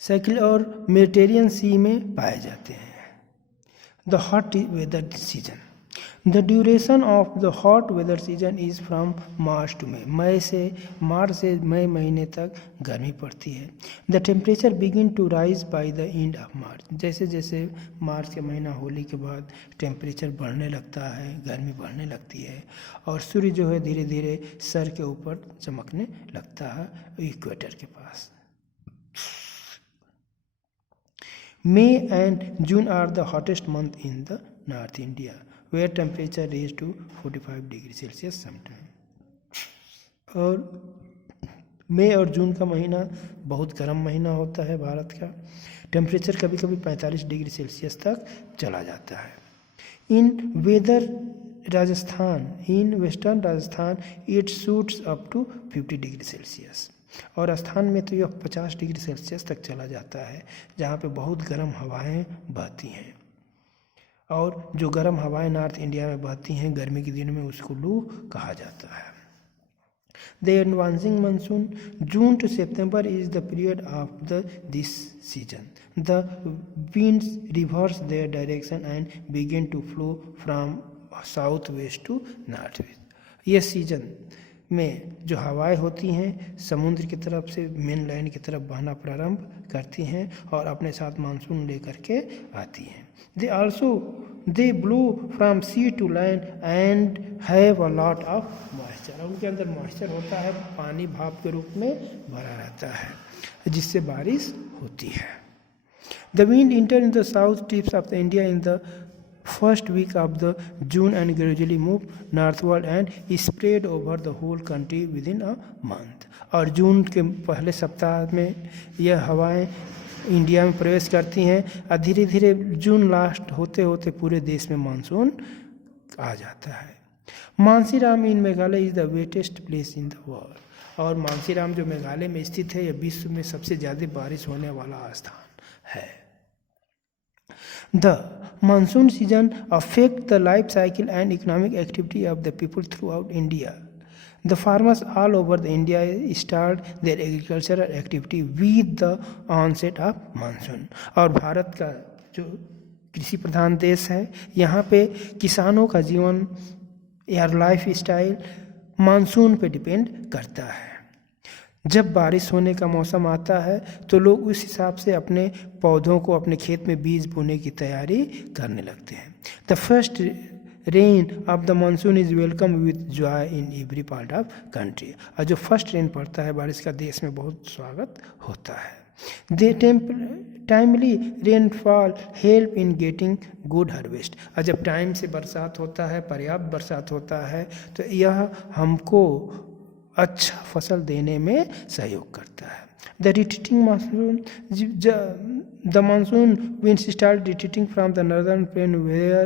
Cyclic और Mediterranean सी में पाए जाते हैं। The hot weather season, the duration of the hot weather season is from March to March से मई महीने तक गर्मी पड़ती है। The temperature begin to rise by the end of March, जैसे जैसे मार्च के महीना होली के बाद टेम्परेचर बढ़ने लगता है, गर्मी बढ़ने लगती है और सूर्य जो है धीरे धीरे सर के ऊपर चमकने लगता है इक्वेटर के पास। May and June are the hottest month in the North India, where temperature reaches to 45 degree Celsius sometime. और मई और जून का महीना बहुत गर्म महीना होता है भारत का। टेम्परेचर कभी कभी 45 डिग्री सेल्सियस तक चला जाता है। In western Rajasthan it shoots up to 50 degree Celsius, और राजस्थान में तो यह 50 डिग्री सेल्सियस तक चला जाता है, जहाँ पे बहुत गर्म हवाएं बहती हैं। और जो गर्म हवाएं नॉर्थ इंडिया में बहती हैं गर्मी के दिन में, उसको लू कहा जाता है। The advancing monsoon June to September is the period of this season. The winds reverse their direction and begin to flow from south west to north west. ये सीजन में जो हवाएं होती हैं समुद्र की तरफ से मेन लैंड की तरफ बहना प्रारंभ करती हैं और अपने साथ मानसून लेकर के आती हैं। They blow from sea to land and have a lot of moisture, उनके अंदर मॉइस्चर होता है, पानी भाप के रूप में भरा रहता है, जिससे बारिश होती है। The wind inter in the south tips of the India in the first week of the June and gradually move northward and spread over the whole country within a month। और जून के पहले सप्ताह में यह हवाएं इंडिया में प्रवेश करती हैं और धीरे धीरे जून लास्ट होते होते पूरे देश में मानसून आ जाता है। Mawsynram in Meghalaya is the wettest place in the world, और मानसीराम जो मेघालय में स्थित है यह विश्व में सबसे ज़्यादा बारिश होने वाला स्थान है। The monsoon season affect the life cycle and economic activity of the people throughout India. The farmers all over the India start their agricultural activity with the onset of monsoon। और भारत का जो कृषि प्रधान देश है, यहाँ पे किसानों का जीवन या लाइफ स्टाइल मानसून पे डिपेंड करता है। जब बारिश होने का मौसम आता है तो लोग उस हिसाब से अपने पौधों को अपने खेत में बीज बोने की तैयारी करने लगते हैं। The first rain of the monsoon is welcome with joy in every part of country, और जो फर्स्ट रेन पड़ता है बारिश का देश में बहुत स्वागत होता है। They timely rainfall help in getting good harvest, और जब टाइम से बरसात होता है, पर्याप्त बरसात होता है, तो यह हमको अच्छा फसल देने में सहयोग करता है। The retreating monsoon, the monsoon winds start retreating from the northern plain where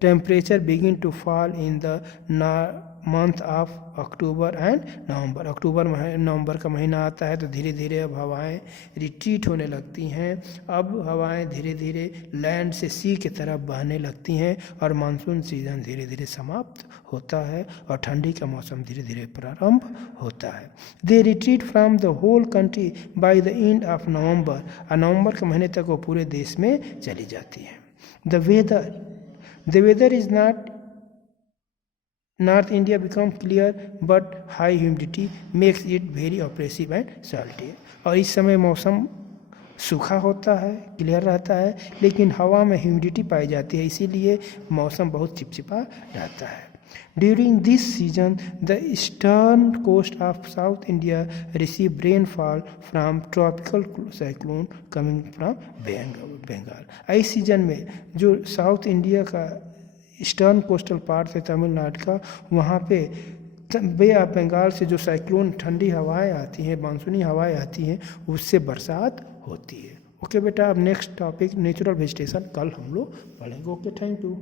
temperature begin to fall in the month of October and November. अक्टूबर नवंबर का महीना आता है तो धीरे धीरे अब हवाएं रिट्रीट होने लगती हैं। अब हवाएं धीरे धीरे लैंड से सी की तरफ बहने लगती हैं और मानसून सीजन धीरे धीरे समाप्त होता है और ठंडी का मौसम धीरे धीरे प्रारंभ होता है। They retreat from the whole country by the end of November, और नवंबर के महीने तक वो पूरे देश में चली जाती है। The weather is not North India becomes clear but high humidity makes it very oppressive and salty। और इस समय मौसम सूखा होता है, क्लियर रहता है, लेकिन हवा में ह्यूमिडिटी पाई जाती है, इसीलिए मौसम बहुत चिपचिपा रहता है। During this season, the eastern coast of South India receive rainfall from tropical cyclone coming from Bengal। इस सीजन में जो साउथ इंडिया का ईस्टर्न कोस्टल पार्ट है तमिलनाडु का, वहाँ पे बे ऑफ बंगाल से जो साइक्लोन ठंडी हवाएं आती हैं, मानसूनी हवाएं आती हैं, उससे बरसात होती है। ओके बेटा, अब नेक्स्ट टॉपिक नेचुरल वेजिटेशन कल हम लोग पढ़ेंगे। Okay, thank you.